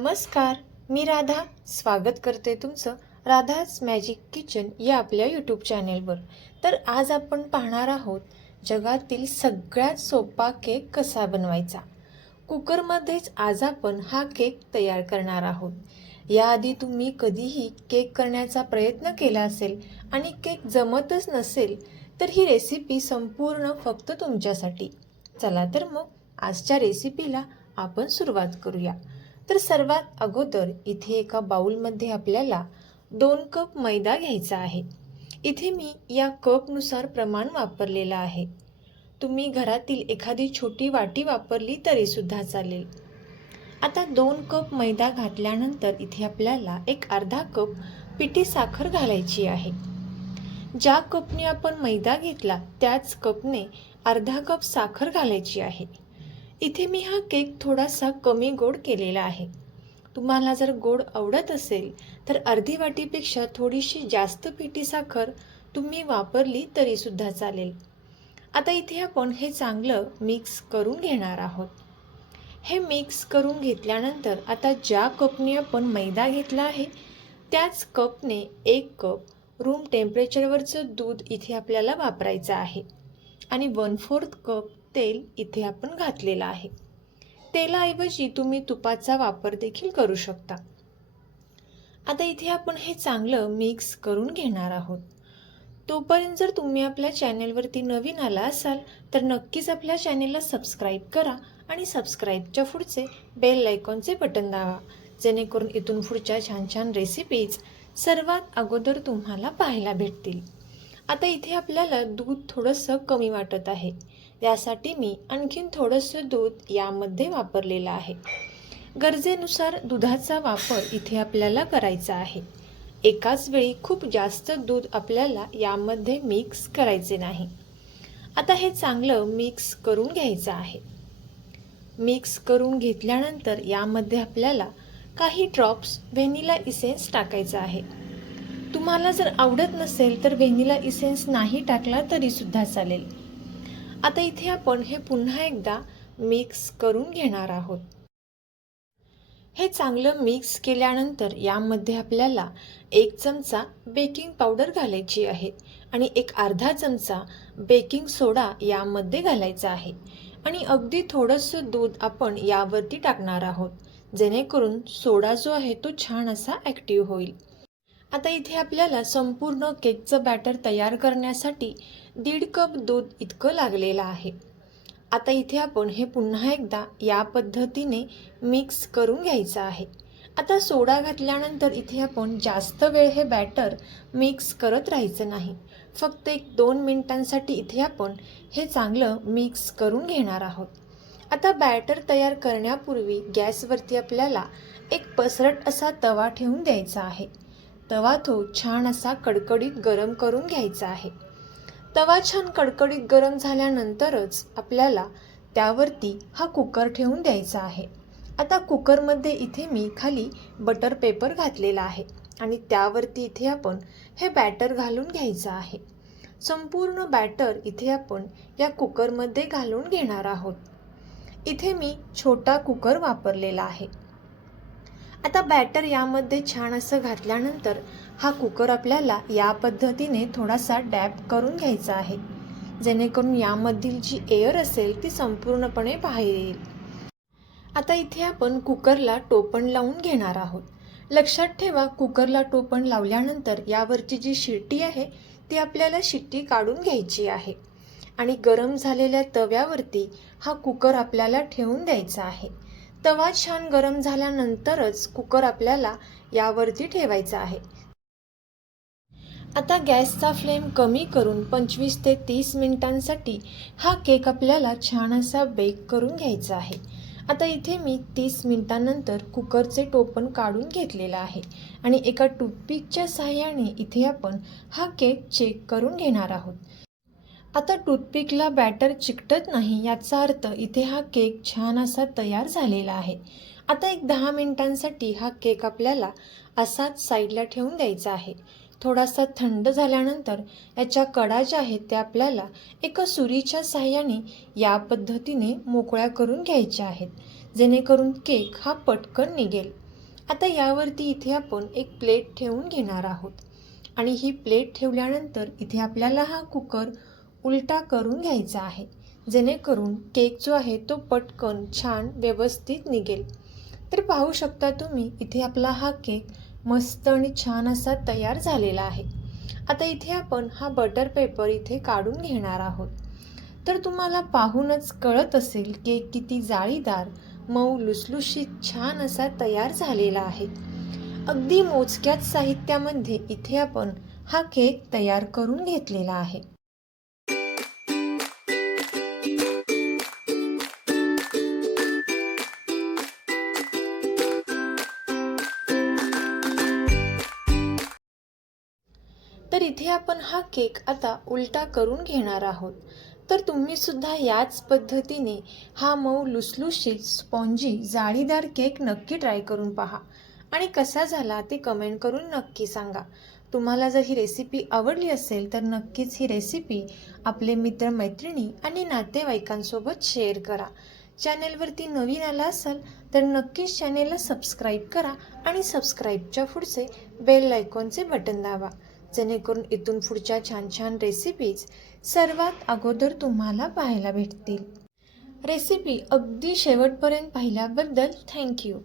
नमस्कार, मी राधा स्वागत करते तुमचं राधाच मॅजिक किचन या आपल्या यूट्यूब चॅनेलवर। तर आज आपण पाहणार आहोत जगातील सगळ्यात सोपा केक कसा बनवायचा। कुकरमध्येच आज आपण हा केक तयार करणार आहोत। याआधी तुम्ही कधीही केक करण्याचा प्रयत्न केला असेल आणि केक जमतच नसेल तर ही रेसिपी संपूर्ण फक्त तुमच्यासाठी। चला तर मग आजच्या रेसिपीला आपण सुरुवात करूया। तर सर्वात अगोदर इथे एका बाउलमध्ये आपल्याला 2 कप मैदा घ्यायचा आहे। इथे मी या कपनुसार प्रमाण वापरलेलं आहे। तुम्ही घरातील एखादी छोटी वाटी वापरली तरी सुद्धा चालेल। आता 2 कप मैदा घातल्यानंतर इथे आपल्याला एक अर्धा कप पिठी साखर घालायची आहे। ज्या कपने आपण मैदा घेतला त्याच कपने अर्धा कप साखर घालायची आहे। इथे मी हा केक थोडासा कमी गोड केलेला आहे। तुम्हाला जर गोड आवडत असेल तर अर्धी वाटीपेक्षा थोडीशी जास्त पिठी साखर तुम्ही वापरली तरी सुद्धा चालेल। आता इथे आपण हे चांगलं मिक्स करून घेणार आहोत। हे मिक्स करून घेतल्यानंतर आता ज्या कपने आपण मैदा घेतला आहे त्याच कपने 1 कप रूम टेम्परेचरवरचं दूध इथे आपल्याला वापरायचं आहे आणि 1/4 कप तेल इथे आपण घातलेलं आहे। तेलाऐवजी तुम्ही तुपाचा वापर देखील करू शकता। आता इथे आपण हे चांगलं मिक्स करून घेणार आहोत। तोपर्यंत जर तुम्ही आपल्या चॅनेलवरती नवीन आला असाल तर नक्कीच आपल्या चॅनेलला सबस्क्राईब करा आणि सबस्क्राईबच्या पुढचे बेल आयकॉनचे बटन दाबा, जेणेकरून इथून पुढच्या छान छान रेसिपीज सर्वात अगोदर तुम्हाला पाहायला भेटतील। आता इथे आपल्याला दूध थोडंसं कमी वाटत आहे, यासाठी मी आणखीन थोडंसं दूध यामध्ये वापरलेलं आहे। गरजेनुसार दुधाचा वापर इथे आपल्याला करायचा आहे। एकाच वेळी खूप जास्त दूध आपल्याला यामध्ये मिक्स करायचे नाही। आता हे चांगलं मिक्स करून घ्यायचं आहे। मिक्स करून घेतल्यानंतर यामध्ये आपल्याला काही ड्रॉप्स व्हॅनिला इसेन्स टाकायचा आहे। तुम्हाला जर आवडत नसेल तर व्हॅनिला इसेन्स नाही टाकला तरी सुद्धा चालेल। आता इथे आपण हे पुन्हा एकदा मिक्स करून घेणार आहोत। हे चांगलं मिक्स केल्यानंतर यामध्ये आपल्याला 1 चमचा बेकिंग पावडर घालायची आहे आणि एक अर्धा चमचा बेकिंग सोडा यामध्ये घालायचा आहे आणि अगदी थोडंसं दूध आपण यावरती टाकणार आहोत, जेणेकरून सोडा जो आहे तो छान असा ॲक्टिव्ह होईल। आता इथे आपल्याला संपूर्ण केकचं बॅटर तयार करण्यासाठी 1.5 कप दूध इतकं लागलेलं आहे। आता इथे आपण हे पुन्हा एकदा या पद्धतीने मिक्स करून घ्यायचं आहे। आता सोडा घातल्यानंतर इथे आपण जास्त वेळ हे बॅटर मिक्स करत राहायचं नाही, फक्त 1-2 मिनिटांसाठी इथे आपण हे चांगलं मिक्स करून घेणार आहोत। आता बॅटर तयार करण्यापूर्वी गॅसवरती आपल्याला एक पसरट असा तवा ठेवून द्यायचा आहे। तवा तो छान असा कडकडीत गरम करून घ्यायचा आहे। तवा छान कडकडीत गरम झाल्यानंतरच आपल्याला त्यावरती हा कुकर ठेवून द्यायचा आहे। आता कुकरमध्ये इथे मी खाली बटर पेपर घातलेला आहे आणि त्यावरती इथे आपण हे बॅटर घालून घ्यायचं आहे। संपूर्ण बॅटर इथे आपण या कुकरमध्ये घालून घेणार आहोत। इथे मी छोटा कुकर वापरलेला आहे। आता बॅटर यामध्ये छान असं घातल्यानंतर हा कुकर आपल्याला या पद्धतीने थोडासा डॅप करून घ्यायचा आहे, जेणेकरून यामधील जी एअर असेल ती संपूर्णपणे बाहेर येईल। आता इथे आपण कुकरला टोपण लावून घेणार आहोत। लक्षात ठेवा, कुकरला टोपण लावल्यानंतर यावरची जी शिट्टी आहे ती आपल्याला शिट्टी काढून घ्यायची आहे आणि गरम झालेल्या तव्यावरती हा कुकर आपल्याला ठेवून द्यायचा आहे। तवा छान गरम झाल्यानंतरच कुकर आपल्याला यावरती ठेवायचा आहे। आता गॅसचा फ्लेम कमी करून 25 ते 30 मिनिटांसाठी हा केक आपल्याला छान असा बेक करून घ्यायचा आहे। आता इथे मी 30 मिनिटांनंतर कुकरचे टोपण काढून घेतलेलं आहे आणि एका टूथपिकच्या सहाय्याने इथे आपण हा केक चेक करून घेणार आहोत। आता टूथपिकला बॅटर चिकटत नाही, याचा अर्थ इथे हा केक छान असा तयार झालेला आहे। आता एक 10 मिनिटांसाठी हा केक आपल्याला असाच साईडला ठेवून द्यायचा आहे। थोडासा थंड झाल्यानंतर याच्या कडा ज्या आहेत त्या आपल्याला एका सुरीच्या सहाय्याने या पद्धतीने मोकळ्या करून घ्यायच्या आहेत, जेणेकरून केक हा पटकन निघेल। आता यावरती इथे आपण एक प्लेट ठेवून घेणार आहोत आणि ही प्लेट ठेवल्यानंतर इथे आपल्याला हा कुकर उलटा करून घ्यायचा आहे, जेणेकरून केक जो आहे तो पटकन छान व्यवस्थित निघेल. तर पाहू शकता तुम्ही इथे आपला हा केक मस्त आणि छान असा तयार झालेला आहे. आता इथे आपण हा बटर पेपर इथे काढून घेणार आहोत. तर तुम्हाला पाहूनच कळत असेल केक किती जाळीदार, मऊ, लुसलुशीत छान असा तयार झालेला आहे. अगदी मोजक्याच साहित्यामध्ये इथे आपण हा केक तयार करून घेतलेला आहे. तर इथे आपण हा केक आता उलटा करून घेणार आहोत. तर तुम्ही सुद्धा याच पद्धतीने हा मऊ लुसलुशीत स्पॉन्जी जाळीदार केक नक्की ट्राय करून पहा आणि कसा झाला ते कमेंट करून नक्की सांगा. तुम्हाला जर ही रेसिपी आवडली असेल तर नक्कीच ही रेसिपी आपले मित्रमैत्रिणी आणि नातेवाईकांसोबत शेअर करा. चॅनेलवरती नवीन आला असाल तर नक्कीच चॅनेलला सबस्क्राईब करा आणि सबस्क्राईबच्या पुढचे बेल आयकॉनचे बटन दाबा, जेणेकरून इथून पुढच्या छान छान रेसिपीज सर्वात अगोदर तुम्हाला पाहायला भेटतील. रेसिपी अगदी शेवटपर्यंत पाहिल्याबद्दल थँक्यू.